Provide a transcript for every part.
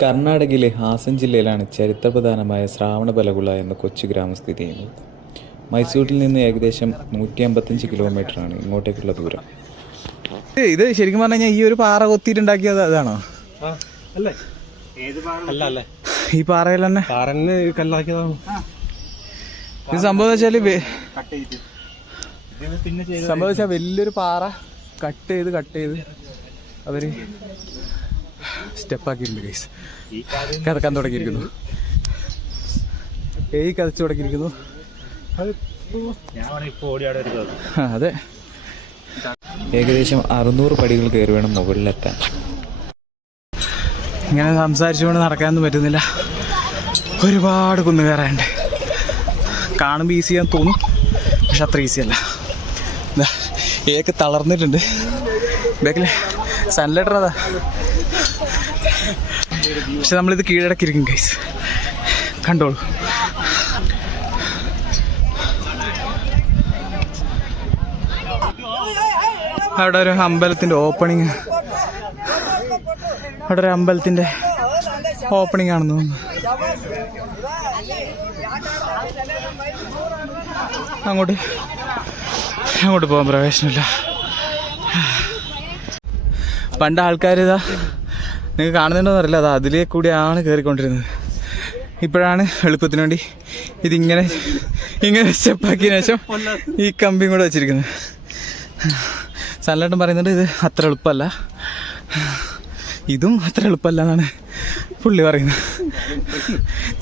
കർണാടകയിലെ ഹാസൻ ജില്ലയിലാണ് ചരിത്രപ്രധാനമായ ശ്രാവണബെലഗുള എന്ന കൊച്ചു ഗ്രാമം സ്ഥിതി ചെയ്യുന്നത്. മൈസൂരിൽ നിന്ന് ഏകദേശം 155 കിലോമീറ്ററാണ് ഇങ്ങോട്ടേക്കുള്ള ദൂരം. ഇത് ശരിക്കും പറഞ്ഞു കഴിഞ്ഞാൽ ഈ ഒരു പാറ കൊത്തിയിട്ടുണ്ടാക്കിയത് അതാണോ? ഈ പാറയിൽ തന്നെ കല്ലാക്കിയതാണ്. ഇത് സംഭവം വെച്ചാൽ വലിയൊരു പാറ കട്ട് ചെയ്ത് അവര് സ്റ്റെപ്പാക്കിയിട്ടുണ്ട് ഗൈസ്. കഥക്കാൻ തുടങ്ങിയിരിക്കുന്നു, കഥച്ചു തുടങ്ങിയിരിക്കുന്നു. അതെ, ഏകദേശം 600 പടികൾ കയറി വേണം മുകളിലെത്താൻ. ഇങ്ങനെ സംസാരിച്ചുകൊണ്ട് നടക്കാനൊന്നും പറ്റുന്നില്ല, ഒരുപാട് കുന്നു കയറാനുണ്ട്. കാണുമ്പോൾ ഈസി ആണെന്ന് തോന്നും, പക്ഷെ അത്ര ഈസി അല്ല. ഏക്ക് തളർന്നിട്ടുണ്ട്. ബാക്കിൽ സൺലൈറ്റർ അതാ, പക്ഷെ നമ്മളിത് കീഴടക്കിയിരിക്കും ഗൈസ്, കണ്ടോളൂ. അവിടെ ഒരു അമ്പലത്തിൻ്റെ ഓപ്പണിങ്, ആണെന്ന് തോന്നുന്നു. അങ്ങോട്ട് പോകാൻ പ്രവേശനമില്ല. പണ്ട് ആൾക്കാർ ഇതാ, നിങ്ങൾക്ക് കാണുന്നുണ്ടോന്ന് അറിയില്ല, അത് അതിലേ കൂടിയാണ് കയറിക്കൊണ്ടിരുന്നത്. ഇപ്പോഴാണ് എളുപ്പത്തിന് വേണ്ടി ഇതിങ്ങനെ സ്റ്റെപ്പാക്കിയതിനു ശേഷം ഈ കമ്പിയും കൂടെ വെച്ചിരിക്കുന്നത്. സൺലൈറ്റും പറയുന്നുണ്ട് ഇത് അത്ര എളുപ്പമല്ല, ഇതും അത്ര എളുപ്പമല്ല എന്നാണ് പുള്ളി പറയുന്നത്.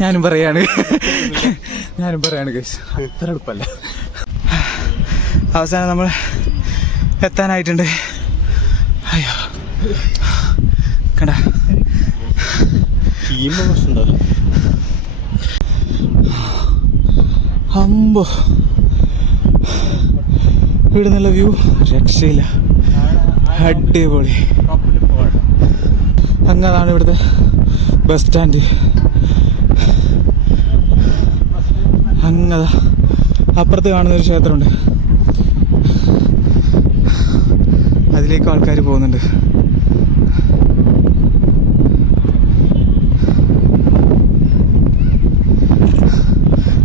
ഞാനും പറയാണ് ഗൈസ്, അത്ര എളുപ്പമല്ല. അവസാനം നമ്മൾ എത്താനായിട്ടുണ്ട്. അയ്യോ കണ്ട, അമ്പോ ഇവിടെ നല്ല വ്യൂ, രക്ഷയില്ല, അടിപൊളി. അങ്ങതാണ് ഇവിടുത്തെ ബസ് സ്റ്റാൻഡ്. അങ്ങതാ അപ്പുറത്ത് കാണുന്നൊരു ക്ഷേത്രമുണ്ട്, അതിലേക്ക് ആൾക്കാർ പോകുന്നുണ്ട്.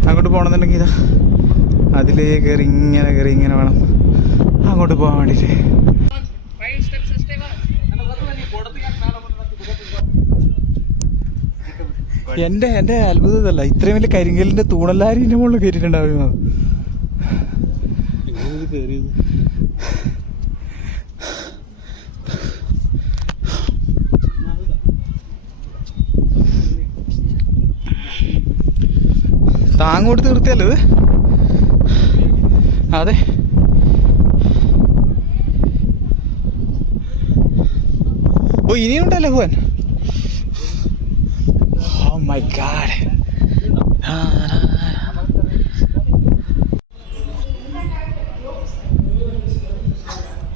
അങ്ങോട്ട് പോകണമെന്നുണ്ടെങ്കിൽ ഇതാ അതിലേ കയറി ഇങ്ങനെ വേണം അങ്ങോട്ട് പോകാൻ വേണ്ടിയിട്ട്. എന്റെ അത്ഭുതമല്ല, ഇത്രയും വലിയ കരിങ്കലിന്റെ തൂണല്ലാരും ഇതിന്റെ മുകളിൽ കയറ്റിട്ടുണ്ടാവുന്നത്. താങ്ങ് കൊടുത്ത് നിർത്തിയല്ലോ ഇത്. അതെ, ഓ ഇനിയുണ്ടല്ലോ പോവാൻ. Oh my God.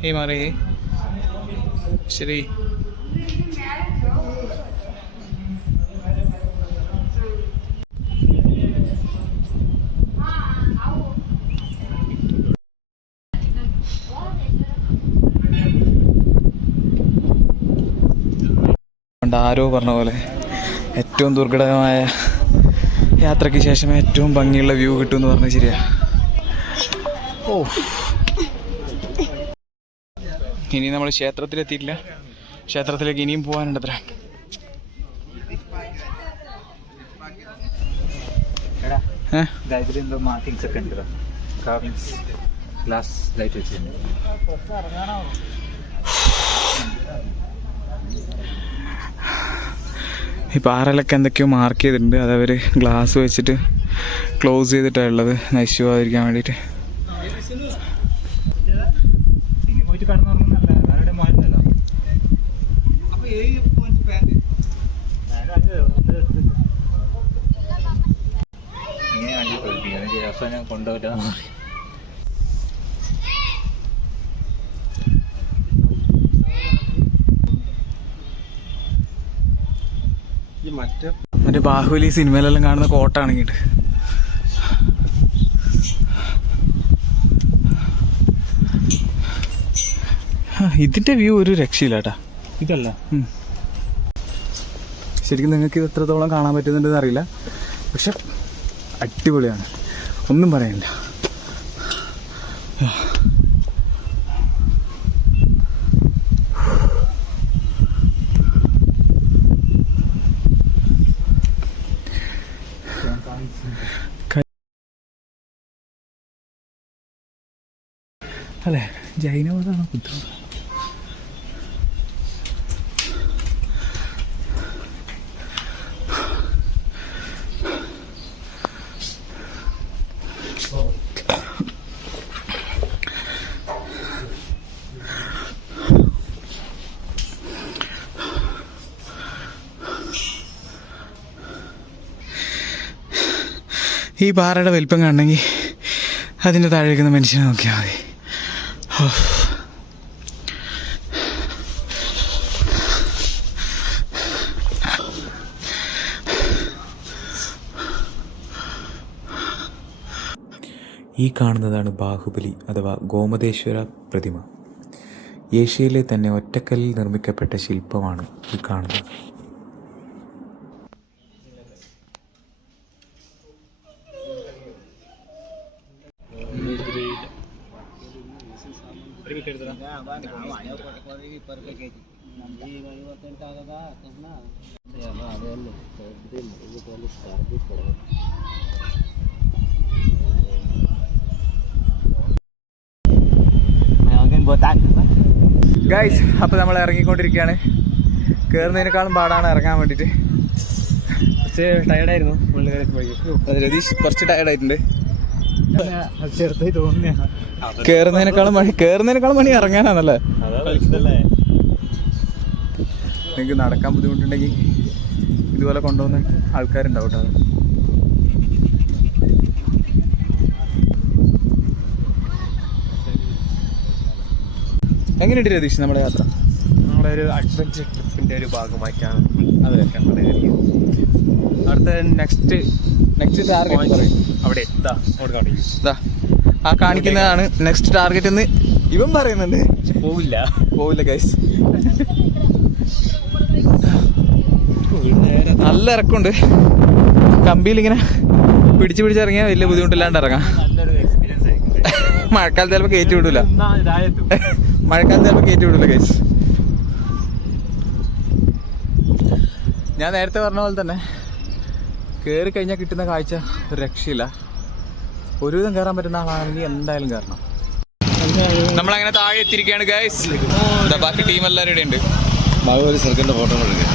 Hey Mare. ശരി, ആരോ പറഞ്ഞ പോലെ ഏറ്റവും ദുർഘടമായ യാത്രയ്ക്ക് ശേഷം ഏറ്റവും ഭംഗിയുള്ള വ്യൂ കിട്ടുമെന്ന് പറഞ്ഞാൽ ശരിയാ. ഓ, ഇനി നമ്മൾ ക്ഷേത്രത്തിലെത്തിയിട്ടില്ല, ക്ഷേത്രത്തിലേക്ക് ഇനിയും പോകാനുണ്ടത്ര. ഈ പാറയിലൊക്കെ എന്തൊക്കെയോ മാർക്ക് ചെയ്തിട്ടുണ്ട്, അതവർ ഗ്ലാസ് വെച്ചിട്ട് ക്ലോസ് ചെയ്തിട്ടാണ് ഉള്ളത്, നശിച്ചു പോകാതിരിക്കാൻ വേണ്ടിയിട്ട്. മറ്റേ ബാഹുബലി സിനിമയിലെല്ലാം കാണുന്ന കോട്ടാണെങ്കിൽ ഇതിന്റെ വ്യൂ ഒരു രക്ഷയില്ല കേട്ടാ. ഇതല്ല ശരിക്കും നിങ്ങൾക്ക് ഇത് എത്രത്തോളം കാണാൻ പറ്റുന്നുണ്ടെന്ന് അറിയില്ല, പക്ഷെ അടിപൊളിയാണ്, ഒന്നും പറയാനില്ല. അല്ലേ, ജൈനമതാണോ ബുദ്ധ? ഈ പാറയുടെ വലിപ്പം കാണണമെങ്കിൽ അതിൻ്റെ താഴെ ഇരിക്കുന്ന മനുഷ്യനെ നോക്കിയാൽ മതി. ഈ കാണുന്നതാണ് ബാഹുബലി അഥവാ ഗോമതേശ്വര പ്രതിമ. ഏഷ്യയിലെ തന്നെ ഒറ്റക്കല്ലിൽ നിർമ്മിക്കപ്പെട്ട ശില്പമാണ് ഈ കാണുന്നത്. ഗൈസ്, അപ്പോൾ നമ്മൾ ഇറങ്ങിക്കൊണ്ടിരിക്കുകയാണ്. കയറുന്നതിനേക്കാളും പാടാണ് ഇറങ്ങാൻ വേണ്ടിയിട്ട്. കുറച്ച് ടയർഡായിരുന്നു. രതീഷ് കുറച്ച് ടയർഡായിട്ടുണ്ട്. കയറുന്നതിനേക്കാളും മണി ഇറങ്ങാനാണല്ലേ. നിങ്ങൾക്ക് നടക്കാൻ ബുദ്ധിമുട്ടുണ്ടെങ്കിൽ ഇതുപോലെ കൊണ്ടുപോകുന്ന ആൾക്കാരുണ്ടാവും കേട്ടോ. എങ്ങനെയുണ്ട് രതീഷ് നമ്മുടെ യാത്ര? നമ്മുടെ ഒരു അഡ്വഞ്ചർ ട്രിപ്പിന്റെ ഒരു ഭാഗമായിട്ടാണ് അടുത്ത നെക്സ്റ്റ് ടാർഗറ്റ് അവിടെ ആ കാണിക്കുന്നതാണ് നെക്സ്റ്റ് ടാർഗറ്റ് എന്ന് ഇവൻ പറയുന്നുണ്ട്. പക്ഷെ പോവില്ല ഗൈസ്. നല്ല ഇറക്കമുണ്ട്. കമ്പിയിൽ ഇങ്ങനെ പിടിച്ചിറങ്ങിയാൽ വലിയ ബുദ്ധിമുട്ടില്ലാണ്ട് ഇറങ്ങാം. നല്ലൊരു എക്സ്പീരിയൻസ് ആയിരിക്കും. മഴക്കാലത്ത് ചിലപ്പോൾ കയറ്റി വിടൂല. ഗൈസ്. ഞാൻ നേരത്തെ പറഞ്ഞ പോലെ തന്നെ കയറി കഴിഞ്ഞാൽ കിട്ടുന്ന കാഴ്ച ഒരു രക്ഷയില്ല. ഒരുവിധം കയറാൻ പറ്റുന്ന ആളാണെങ്കിൽ എന്തായാലും കയറണം. നമ്മളങ്ങനെ താഴെ എത്തിയിരിക്കുകയാണ് ഗൈസ്. ബാക്കി ടീം എല്ലാവരും ഇവിടെ ഉണ്ട്. ഒരു സെക്കൻഡ് ഫോട്ടോ എടുക്കുക.